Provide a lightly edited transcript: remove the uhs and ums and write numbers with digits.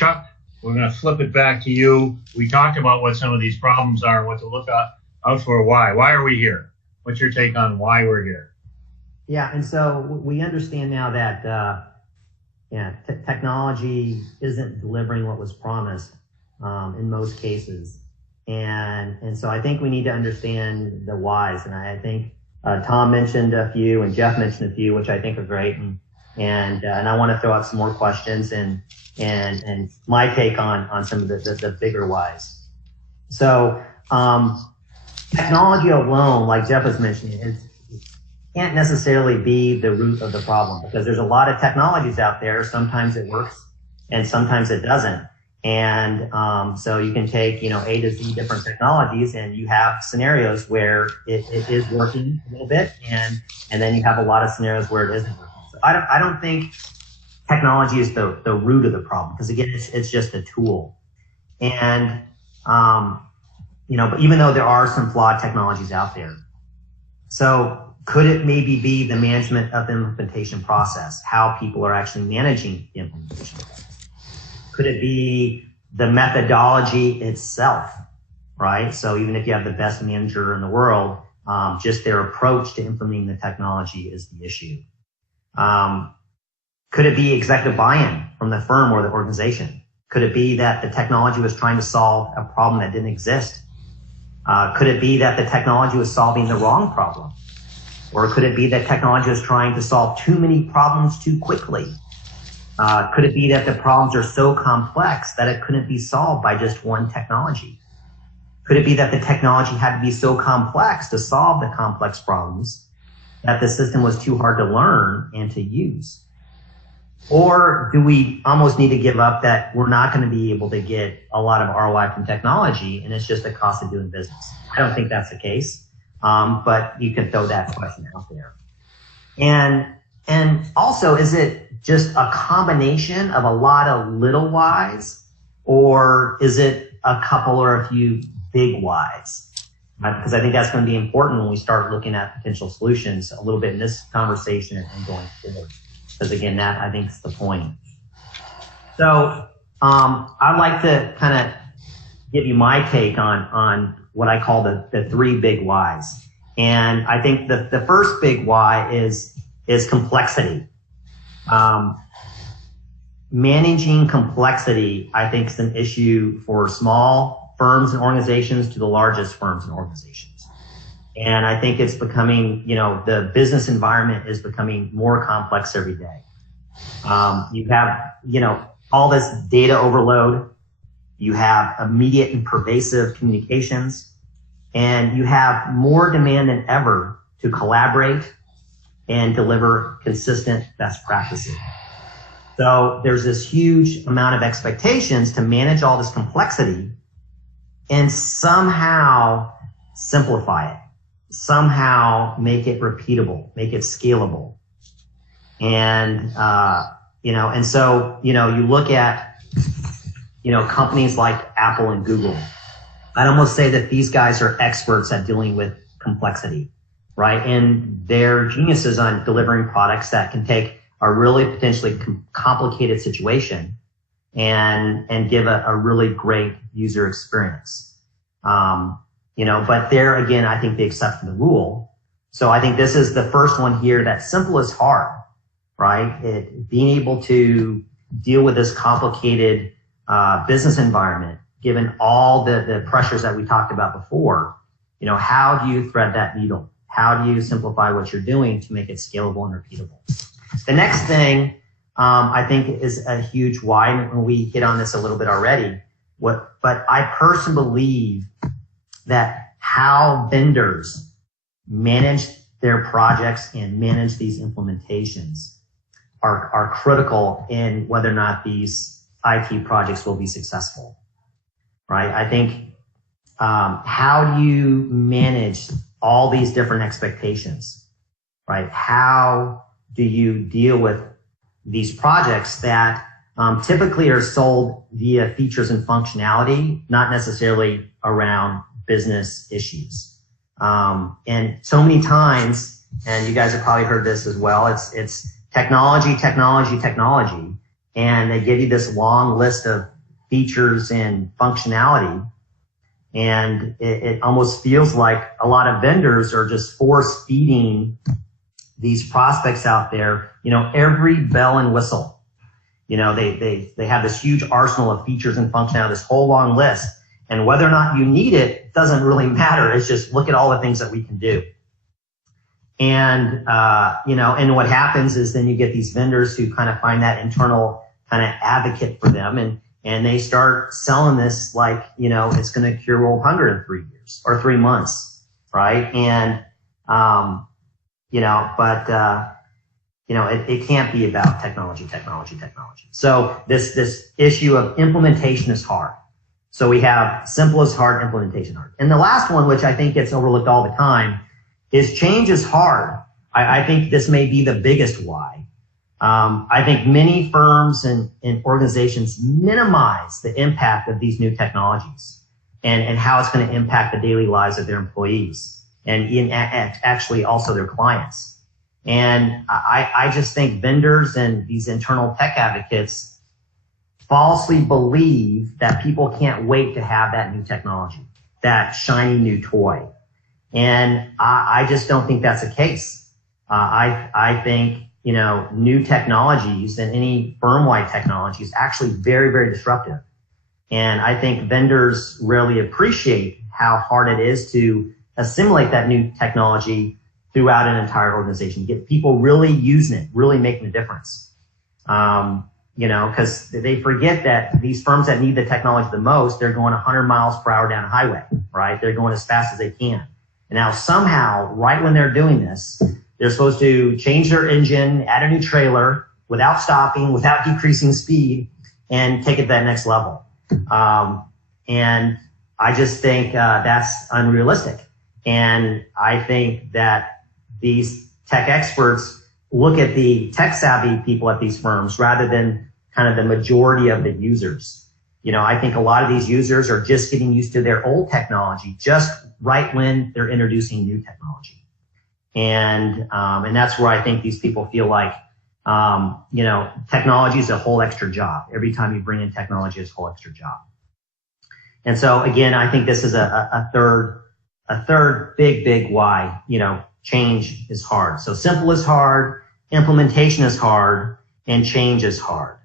Chuck, we're going to flip it back to you. We talked about what some of these problems are, what to look out for. Why are we here? What's your take on why we're here? Yeah, and so we understand now that technology isn't delivering what was promised in most cases. And so I think we need to understand the whys. And I think Tom mentioned a few and Jeff mentioned a few, which I think are great. And I want to throw out some more questions and my take on some of the bigger whys. So technology alone, like Jeff was mentioning, can't necessarily be the root of the problem, because there's a lot of technologies out there. Sometimes it works and sometimes it doesn't. And so you can take, A to Z different technologies, and you have scenarios where it is working a little bit, and then you have a lot of scenarios where it isn't working. So I don't think technology is the root of the problem, because again, it's just a tool. And but even though there are some flawed technologies out there, so could it maybe be the management of the implementation process, how people are actually managing the implementation process? Could it be the methodology itself, right? So even if you have the best manager in the world, just their approach to implementing the technology is the issue. Could it be executive buy-in from the firm or the organization? Could it be that the technology was trying to solve a problem that didn't exist? Could it be that the technology was solving the wrong problem? Or could it be that technology was trying to solve too many problems too quickly? Could it be that the problems are so complex that it couldn't be solved by just one technology? Could it be that the technology had to be so complex to solve the complex problems that the system was too hard to learn and to use? Or do we almost need to give up that we're not going to be able to get a lot of ROI from technology and it's just the cost of doing business? I don't think that's the case, but you can throw that question out there. And also, is it just a combination of a lot of little whys, or is it a couple or a few big whys? Because I think that's going to be important when we start looking at potential solutions a little bit in this conversation and going forward. Because again, that I think is the point. So I'd like to kind of give you my take on what I call the three big whys. And I think the first big why is complexity. Managing complexity, I think, is an issue for small firms and organizations to the largest firms and organizations. And I think it's becoming, the business environment is becoming more complex every day. You have, all this data overload. You have immediate and pervasive communications, and you have more demand than ever to collaborate and deliver consistent best practices. So there's this huge amount of expectations to manage all this complexity and somehow simplify it, somehow make it repeatable, make it scalable. And, and so, you look at, companies like Apple and Google. I'd almost say that these guys are experts at dealing with complexity, right? And they're geniuses on delivering products that can take a really potentially complicated situation and give a really great user experience. But they're, again, I think the exception to the rule. So I think this is the first one here, that simple is hard, right? Being able to deal with this complicated business environment, given all the pressures that we talked about before, how do you thread that needle? How do you simplify what you're doing to make it scalable and repeatable? The next thing I think is a huge why, and we hit on this a little bit already. But I personally believe that how vendors manage their projects and manage these implementations are critical in whether or not these IT projects will be successful, right? I think how do you manage all these different expectations, right? How do you deal with these projects that typically are sold via features and functionality, not necessarily around business issues? And so many times, and you guys have probably heard this as well, it's technology, technology, technology. and they give you this long list of features and functionality. And it almost feels like a lot of vendors are just force feeding these prospects out there, every bell and whistle. They have this huge arsenal of features and functionality, this whole long list. And whether or not you need it doesn't really matter. It's just look at all the things that we can do. And, and what happens is then you get these vendors who kind of find that internal kind of advocate for them. And they start selling this like, it's going to cure world hunger in 3 years or 3 months. Right. And, it can't be about technology. So this issue of implementation is hard. So we have simple is hard, implementation hard. And the last one, which I think gets overlooked all the time, is change is hard. I think this may be the biggest why. I think many firms and organizations minimize the impact of these new technologies and how it's going to impact the daily lives of their employees and actually also their clients. And I just think vendors and these internal tech advocates falsely believe that people can't wait to have that new technology, that shiny new toy. And I just don't think that's the case. I think, new technologies and any firm-wide technology is actually very, very disruptive. And I think vendors really appreciate how hard it is to assimilate that new technology throughout an entire organization, get people really using it, really making a difference. Because they forget that these firms that need the technology the most, they're going 100 miles per hour down a highway, right? They're going as fast as they can. And now somehow, right when they're doing this, they're supposed to change their engine, add a new trailer without stopping, without decreasing speed, and take it to that next level. And I just think that's unrealistic. And I think that these tech experts look at the tech savvy people at these firms rather than kind of the majority of the users. I think a lot of these users are just getting used to their old technology just right when they're introducing new technology. And that's where I think these people feel like, technology is a whole extra job. Every time you bring in technology, it's a whole extra job. And so again, I think this is a third big why, change is hard. So simple is hard, implementation is hard, and change is hard.